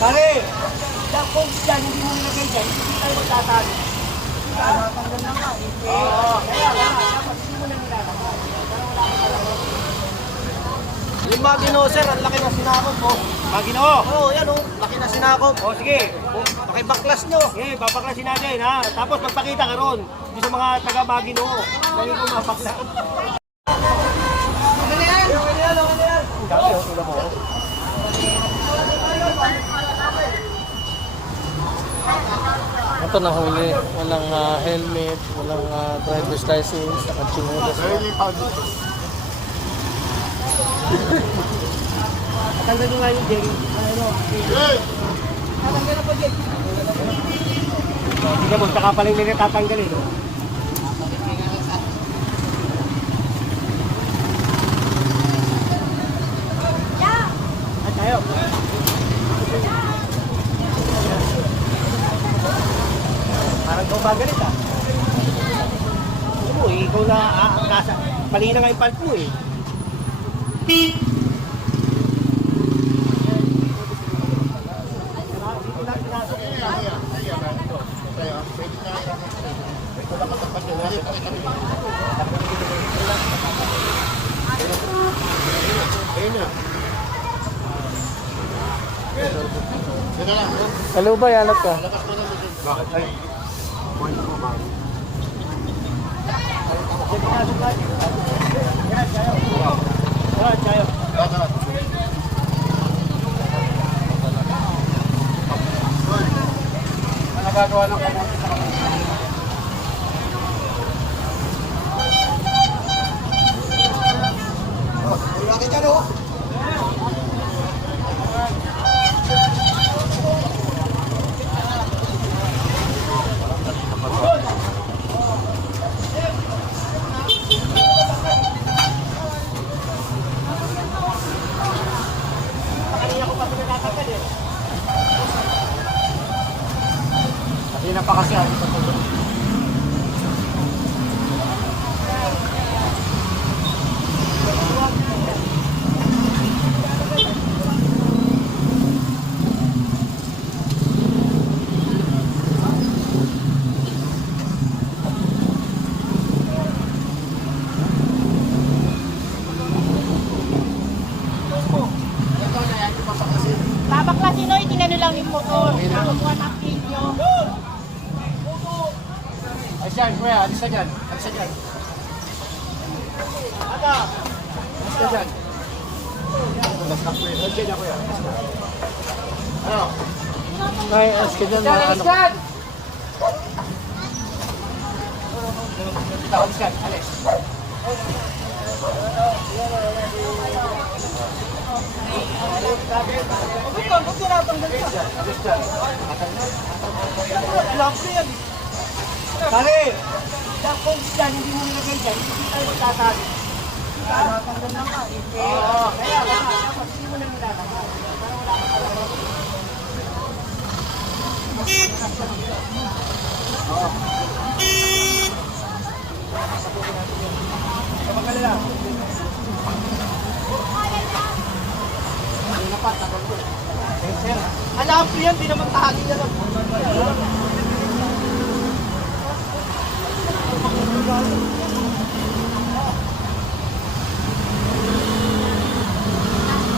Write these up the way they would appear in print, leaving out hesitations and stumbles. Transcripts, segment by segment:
Pare, kung dyan, hindi mo nilagay dyan, hindi tayo magtatalo. Tanggal na nga. Oo, kaya dapat hindi mo na nilalagay. Yung Maginoo, sir, ang laki na sinakop mo. Maginoo. Oo, yan o, laki na sinakop. O sige. Pakibaklas nyo. Sige, babaklasin natin ha. Tapos magpakita ka ron. Doon sa mga taga Maginoo. Lagi ko mapakla. Okay na yan. Ang dami o, tula mo. Ito nahuli, walang helmet, walang driver's license, nakachinelas. Tanggal nyo nga yung Jerry. Tatanggal na po, Jerry. Sige mo, saka pala yung tatanggalin. No? At tayo. Parang ikaw ba galit ah? Ano mo, ikaw na nasa. Mali na nga yung pant mo eh. Hello ba, yalat ka? Nagagawa ng kamote sa kanila. Laki ka no? Kanina pa kasi ako. Babaklasin o, itinano lang yung motor. Nakukuha ng video. Ay siya, kuya, alis na dyan. Alis na dyan. Ata! Alis na dyan. Alis na dyan, kuya. Ano? Ay, ask ka dyan na ano. Alis dyan, alis. Huwag tinatanggal ka. Alis dyan. Laki yan. Pare, kung dyan, hindi mo nilagay dyan, hindi tayo magtatalo. Tanggal na nga. Oo, kaya dapat hindi mo na nilalagay. Kapagalala. Alam ko yan, di naman tahagi na lang.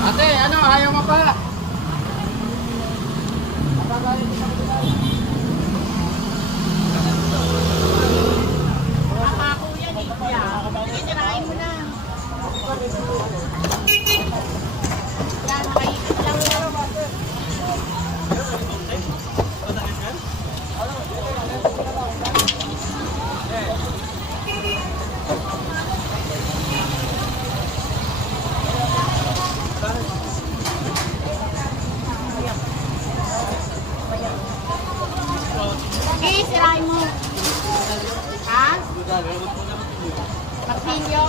Ate, ano? Ayaw mo pa? Ako yan eh. Itirahin mo na. Yan, makaikot lang yan. Okay, sirahin mo. Ha? Magsilyo?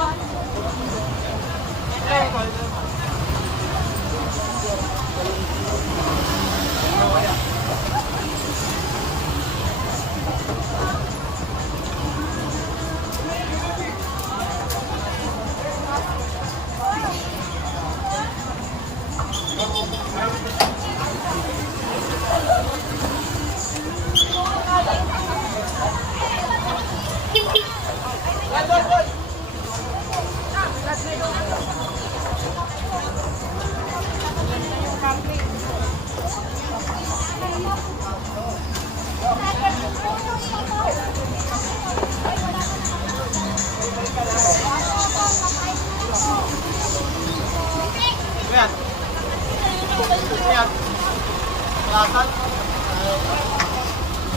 baklasan.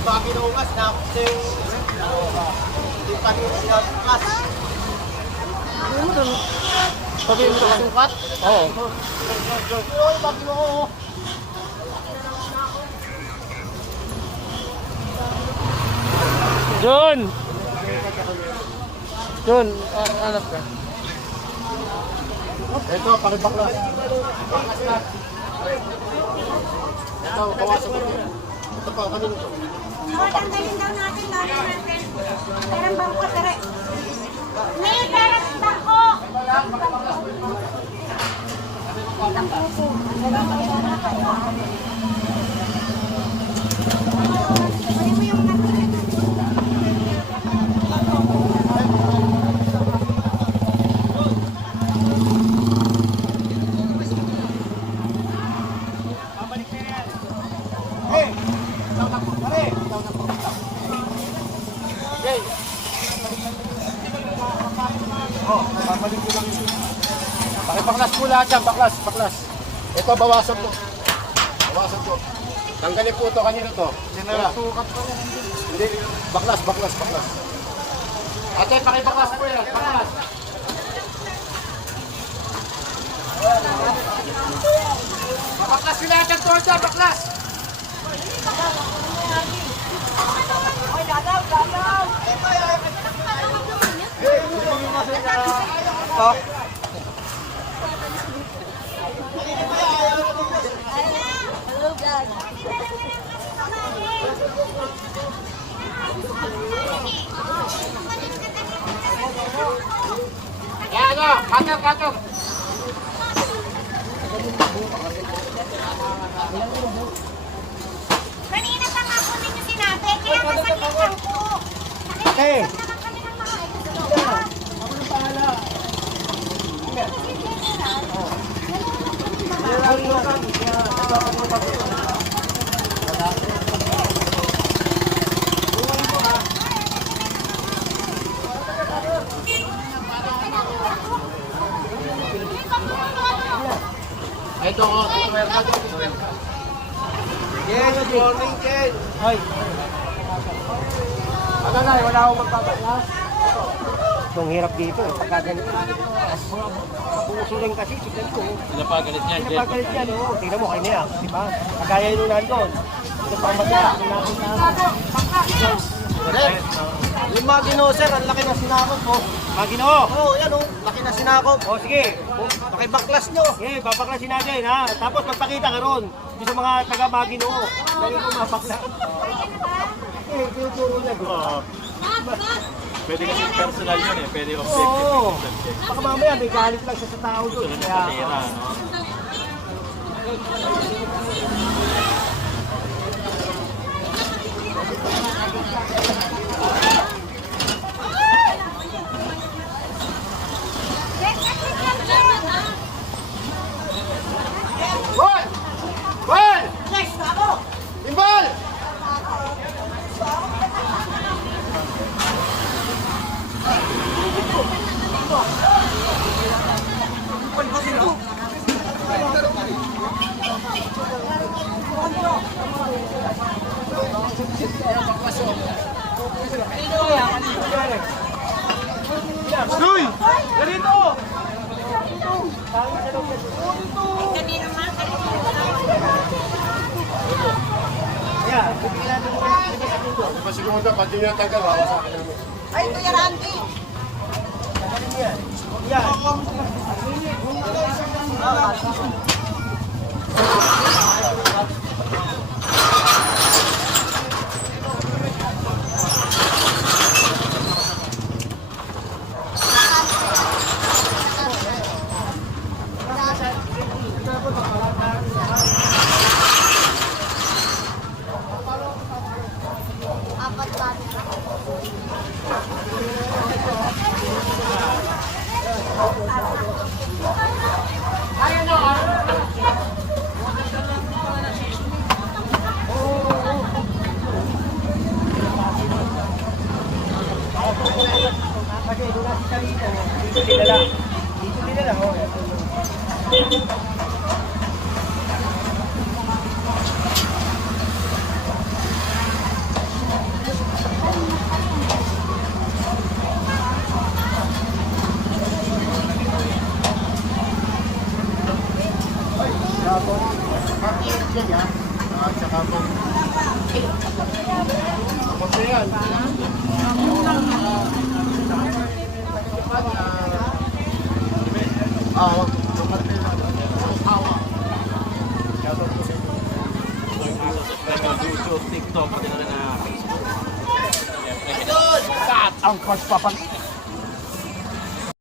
Baka kinuungas na ako sa yung hindi pa rin sinabuklas. Sabihin mo lang. Sukat? Oo. Oy, bakit mo? John! John, hanap ka. Ito, pakibaklas. Ito, bawasan mo. Ito pa, kanino to? Tanggalin daw natin bago natin. Parang bangko, tere. May parang bangko. Hey! Pare! Hey! Oh, babalik ko lang yun. Pakibaklas po lahat yan, baklas. Ito, bawasan po. Tanggalin po ito, kanino to? Sinasukat po yan. Hindi, baklas. Ate, pakibaklas po yan, baklas. Baklas sila yan, torta, baklas. Katok. Kanina pa nga po ninyo sinabi, kaya masakit lang po. Hey! Nakita naman kami ng mga ito. Ito ko, Jen, good morning, Jen. Hoy. Wala akong magpapaklas. Itong hirap dito, pagkaganito. Puso lang kasi, tignan ko. Pinapagalit niya, Jen. Pinapagalit yan, oo. Tignan mo, kayo na yan, di ba? Kagaya yung nandun. Ito pa magkala, Correct. Yung Maginoo, sir, ang laki na sinakop po. Maginoo? Oo, yan o, laki na sinakop. O, sige, pakibaklas nyo. Okay, babaklasin natin, ha? Tapos magpakita ka ron. Sa mga taga-Maginoo. Dali ko mapaklas. Eh, tinuturo na. Pwede kasi personal yun eh. Pwede Oo. Baka mamaya may galit lang siya sa tao doon. Kaya, Ball! Timbal! Duy! Ganito! Pasigunda, pati nyo natanggal, hawa sa akin namin. Ay, Kuya Randy. At saka pang... Kasi yan. Ang pagpapag